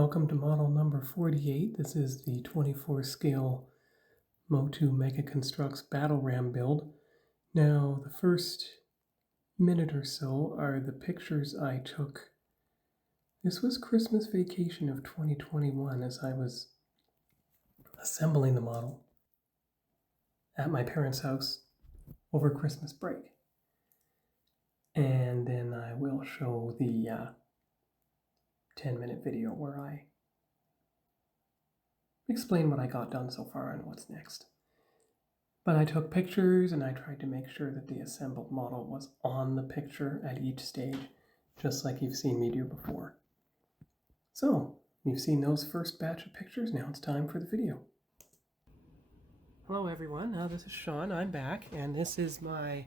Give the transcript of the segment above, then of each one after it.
Welcome to model number 48. This is the 24 scale MOTU Mega Construx battle ram build. Now, the first minute or so are the pictures I took. This was Christmas vacation of 2021 as I was assembling the model at my parents' house over Christmas break. And then I will show the 10-minute video where I explain what I got done so far and what's next. But I took pictures and I tried to make sure that the assembled model was on the picture at each stage, just like you've seen me do before. So, you've seen those first batch of pictures, now it's time for the video. Hello everyone, this is Sean, I'm back, and this is my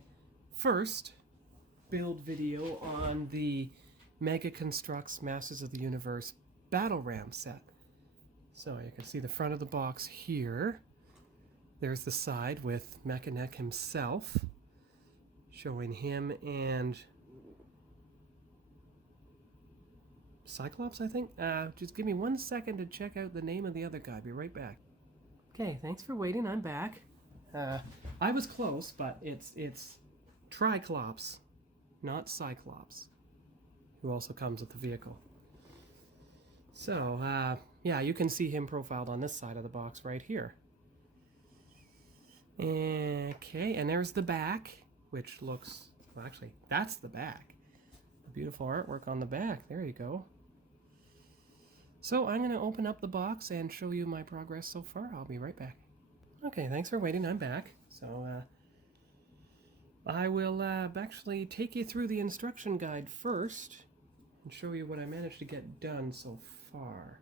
first build video on the Mega Construx Masters of the Universe Battle Ram set. So you can see the front of the box here. There's the side with Meka-Neck himself, showing him and Tri-Klops, I think? Just give me 1 second to check out the name of the other guy. Be right back. Okay, thanks for waiting. I'm back. I was close, but it's Tri-Klops, not Cyclops, who also comes with the vehicle. So, yeah, you can see him profiled on this side of the box right here. Okay, and there's the back, which looks, well, actually, that's the back. Beautiful artwork on the back. There you go. So I'm going to open up the box and show you my progress so far. I'll be right back. Okay, thanks for waiting. I'm back. So I will actually take you through the instruction guide first and show you what I managed to get done so far.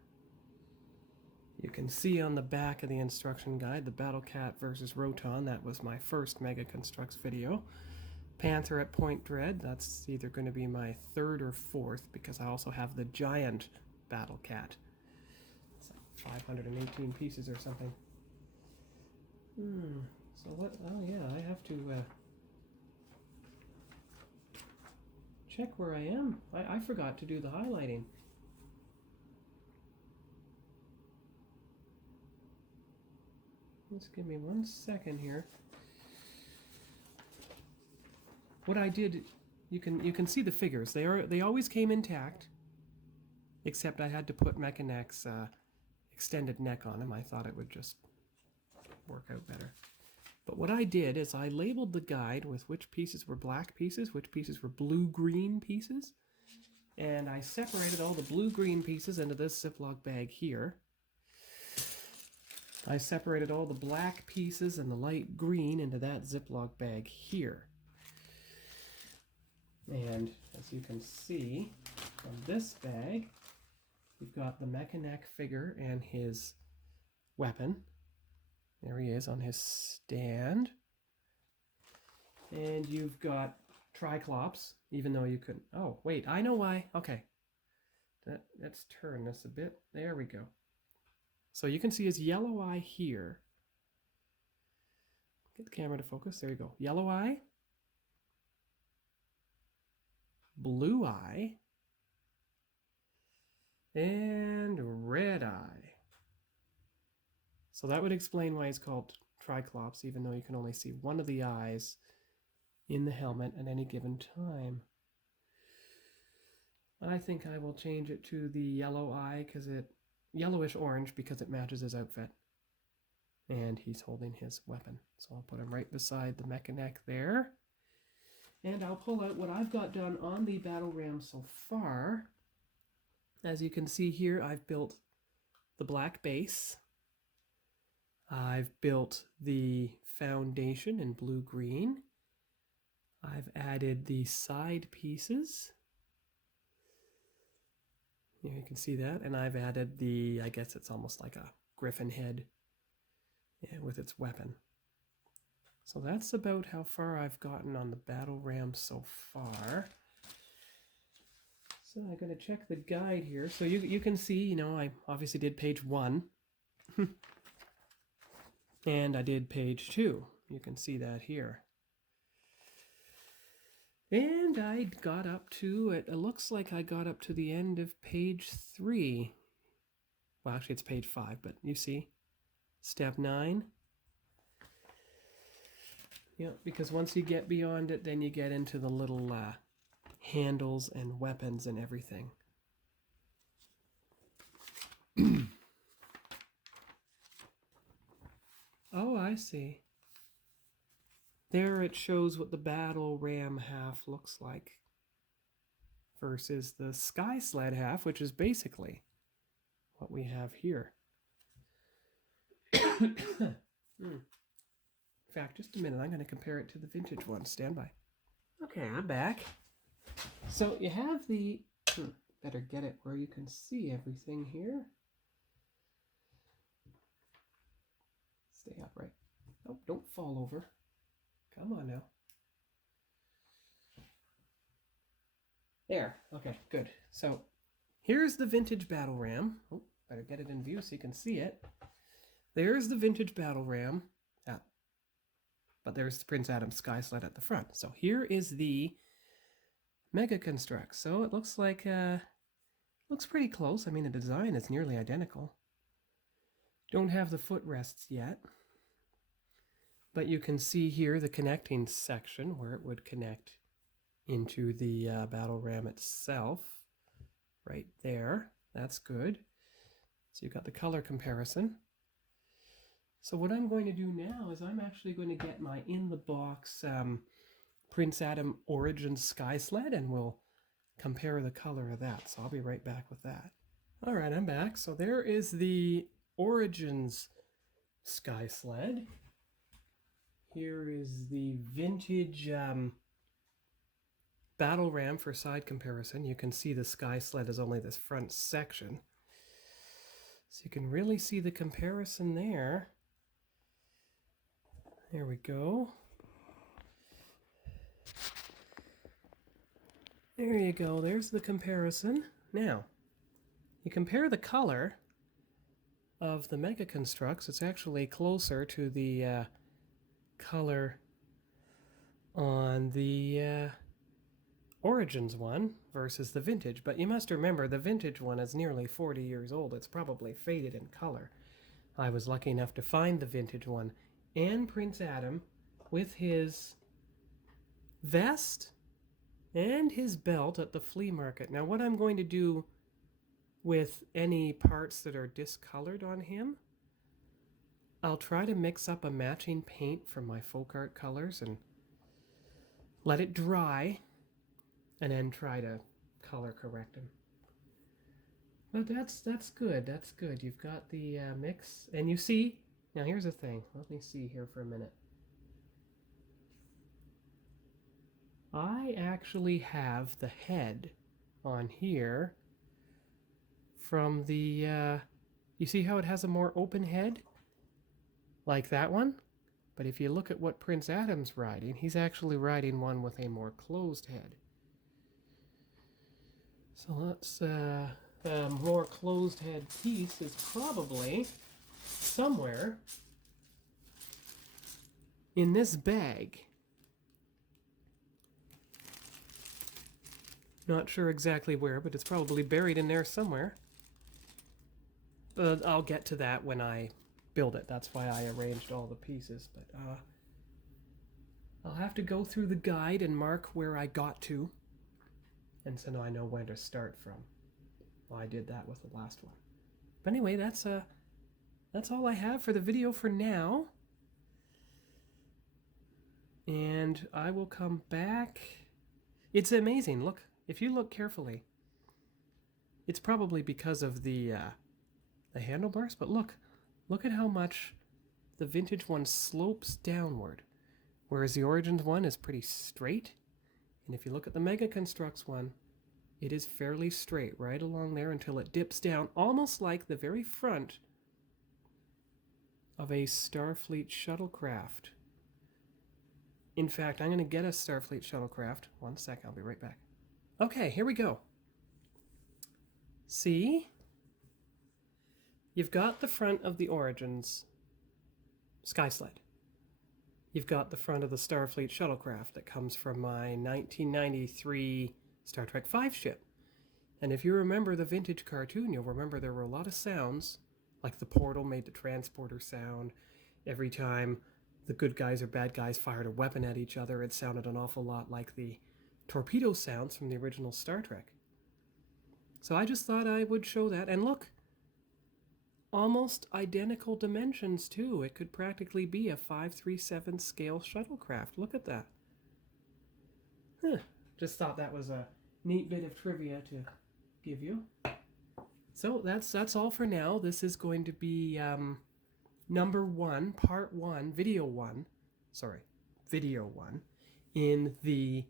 You can see on the back of the instruction guide the Battle Cat versus Roton. That was my first Mega Construx video. Panther at Point Dread, that's either going to be my third or fourth because I also have the giant Battle Cat. It's like 518 pieces or something. So what, oh yeah, I have to check where I am. I forgot to do the highlighting. Just give me 1 second here. What I did, you can see the figures. They always came intact, except I had to put Meka-Neck's extended neck on him. I thought it would just work out better. But what I did is I labeled the guide with which pieces were black pieces, which pieces were blue-green pieces, and I separated all the blue-green pieces into this Ziploc bag here. I separated all the black pieces and the light green into that Ziploc bag here. And as you can see from this bag, we've got the Meka-Neck figure and his weapon. There he is on his stand. And you've got Tri-Klops, even though you couldn't... Oh, wait, I know why. Okay. Let's turn this a bit. There we go. So you can see his yellow eye here. Get the camera to focus. There you go. Yellow eye. Blue eye. And red eye. So that would explain why he's called Tri-Klops, even though you can only see one of the eyes in the helmet at any given time. I think I will change it to the yellow eye because yellowish orange because it matches his outfit. And he's holding his weapon. So I'll put him right beside the Meka-Neck there. And I'll pull out what I've got done on the battle ram so far. As you can see here, I've built the black base. I've built the foundation in blue-green. I've added the side pieces. Here you can see that. And I've added the, I guess it's almost like a griffin head with its weapon. So that's about how far I've gotten on the battle ram so far. So I'm going to check the guide here. So you can see, you know, I obviously did page 1. And I did page 2. You can see that here. And I got up to, it looks like I got up to the end of page 3. well, actually it's page 5, but you see, step 9. Yeah, because once you get beyond it, then you get into the little handles and weapons and everything. Oh, I see. There it shows what the battle ram half looks like versus the sky sled half, which is basically what we have here. In fact, just a minute, I'm going to compare it to the vintage one. Stand by. Okay, I'm back. So you have the, better get it where you can see everything here. Stay upright. Oh, don't fall over. Come on now. There. Okay, good. So here's the vintage battle ram. Oh, better get it in view so you can see it. There's the vintage battle ram. But there's the Prince Adam Sky Sled at the front. So here is the Mega Construx. So it looks like, looks pretty close. I mean, the design is nearly identical. Don't have the footrests yet. But you can see here the connecting section where it would connect into the battle ram itself. Right there. That's good. So you've got the color comparison. So what I'm going to do now is I'm actually going to get my in-the-box Prince Adam Origins Sky Sled, and we'll compare the color of that. So I'll be right back with that. All right, I'm back. So there is the Origins Sky Sled. Here is the vintage battle ram for side comparison. You can see the Sky Sled is only this front section. So you can really see the comparison there. There we go. There you go. There's the comparison. Now, you compare the color of the Mega Construx. It's actually closer to the color on the Origins one versus the vintage. But you must remember, the vintage one is nearly 40 years old. It's probably faded in color. I was lucky enough to find the vintage one and Prince Adam with his vest and his belt at the flea market. Now what I'm going to do with any parts that are discolored on him, I'll try to mix up a matching paint from my folk art colors and let it dry and then try to color correct him. But that's good. That's good. You've got the mix, and you see. Now here's the thing. Let me see here for a minute. I actually have the head on here from the. You see how it has a more open head, like that one. But if you look at what Prince Adam's riding, he's actually riding one with a more closed head. So let's. More closed head piece is probably somewhere in this bag. Not sure exactly where, but it's probably buried in there somewhere. But I'll get to that when I build it. That's why I arranged all the pieces. But I'll have to go through the guide and mark where I got to, and so now I know where to start from. Well, I did that with the last one. But anyway, that's all I have for the video for now. And I will come back. It's amazing. Look, if you look carefully, it's probably because of the handlebars, but look at how much the vintage one slopes downward, whereas the Origins one is pretty straight. And if you look at the Mega Construx one, it is fairly straight right along there until it dips down, almost like the very front of a Starfleet shuttlecraft. In fact, I'm going to get a Starfleet shuttlecraft. 1 sec, I'll be right back. Okay, here we go. See? You've got the front of the Origins Sky Sled. You've got the front of the Starfleet shuttlecraft that comes from my 1993 Star Trek V ship. And if you remember the vintage cartoon, you'll remember there were a lot of sounds, like the portal made the transporter sound. Every time the good guys or bad guys fired a weapon at each other, it sounded an awful lot like the torpedo sounds from the original Star Trek. So I just thought I would show that. And look, almost identical dimensions too. It could practically be a 537 scale shuttlecraft. Look at that. Just thought that was a neat bit of trivia to give you. So that's all for now. This is going to be number 1, part 1, video 1 in the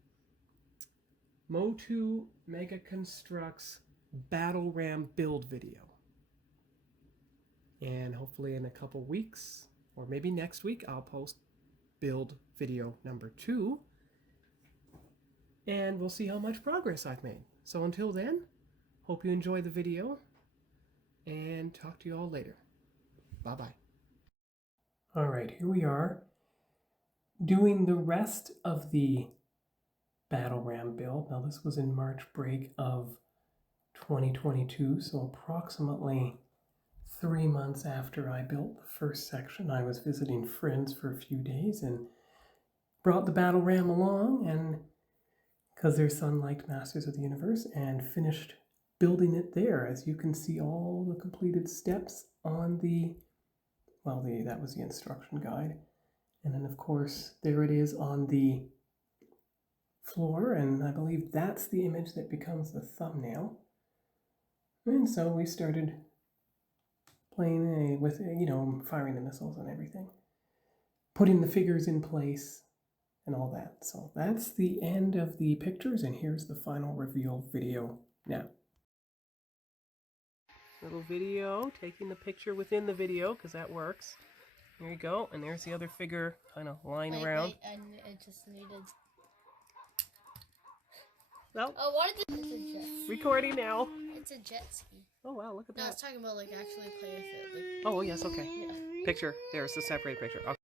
MOTU Mega Construx Battle Ram build video. And hopefully in a couple weeks, or maybe next week, I'll post build video number 2. And we'll see how much progress I've made. So until then, hope you enjoy the video, and talk to you all later. Bye-bye. All right, here we are doing the rest of the Battle Ram build. Now this was in March break of 2022, so approximately 3 months after I built the first section. I was visiting friends for a few days and brought the Battle Ram along, and because their son liked Masters of the Universe, and finished building it there. As you can see, all the completed steps on the, well, that was the instruction guide. And then of course, there it is on the floor, and I believe that's the image that becomes the thumbnail. And so we started playing with, firing the missiles and everything, putting the figures in place and all that. So that's the end of the pictures, and here's the final reveal video now. Little video, taking the picture within the video, because that works. There you go, and there's the other figure kind of lying around. And it just needed... Well, oh, what is it? It's a jet. Recording now. It's a jet ski. Oh wow, look at that. No, I was talking about like actually play with it. Like, oh yes, okay. Yeah. Picture, there's the separated picture. Okay.